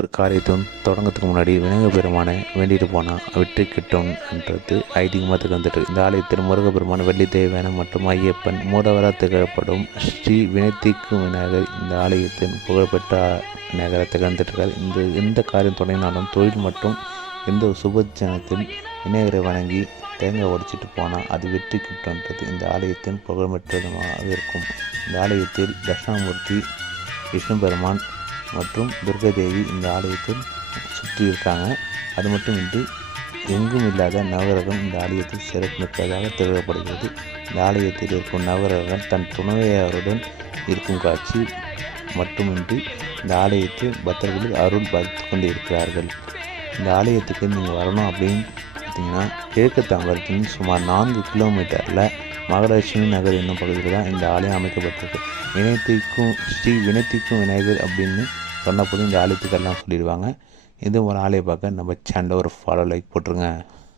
ஒரு காரியத்தை தொடங்கிறதுக்கு முன்னாடி விநாயகர் பெருமானை வேண்டிட்டு போனால் வெற்றி கிட்டும்ன்றது ஐதீகமாக வந்துட்டு இந்த ஆலயத்தில் முருகப்பெருமான் வெள்ளி தேவயானை மற்றும் ஐயப்பன் மூடவராக திகழப்படும் ஸ்ரீ வினைத்தீர்க்கும் விநாயகர் இந்த ஆலயத்தின் புகழ்பெற்ற விநாயகரை திகழ்ந்துட்டுருக்கார். எந்த காரியம் தொடங்கினாலும் தொழில் மற்றும் எந்த சுபஜனத்தில் விநாயகரை வணங்கி தேங்காய் உடைச்சிட்டு போனால் அது வெற்றி கிட்டும்ன்றது இந்த ஆலயத்தின் புகழ்பெற்றதாக இருக்கும். இந்த ஆலயத்தில் தட்சிணாமூர்த்தி, விஷ்ணு பெருமான் மற்றும் துர்காதேவி இந்த ஆலயத்தில் சுற்றி இருக்காங்க. அது மட்டுமின்றி எங்கும் இல்லாத நவகிரகம் இந்த ஆலயத்தில் சிறப்புமிக்கதாக திகழப்படுகிறது. இந்த ஆலயத்தில் இருக்கும் நவகிரகங்கள் தன் துணைவியாருடன் இருக்கும் காட்சி மட்டுமின்றி இந்த ஆலயத்தில் பக்தர்கள் அருள் பார்த்து கொண்டு இருக்கிறார்கள். இந்த ஆலயத்துக்கு நீங்கள் வரணும் அப்படின்னு பார்த்தீங்கன்னா கிழக்கு தாம்பரத்தின் சுமார் 4 கிலோமீட்டரில் மகாலட்சுமி நகர் என்னும் பகுதியில் தான் இந்த ஆலயம் அமைக்கப்பட்டிருக்கு. ஸ்ரீ வினைத்தீர்க்கும் விநாயகர் அப்படின்னு சொன்னபோது இந்த ஆலயத்துக்கெல்லாம் சொல்லிடுவாங்க. இது ஒரு ஆலயம் பார்க்க நம்ம சேனலில் ஒரு ஃபாலோ லைக் போட்டுருங்க.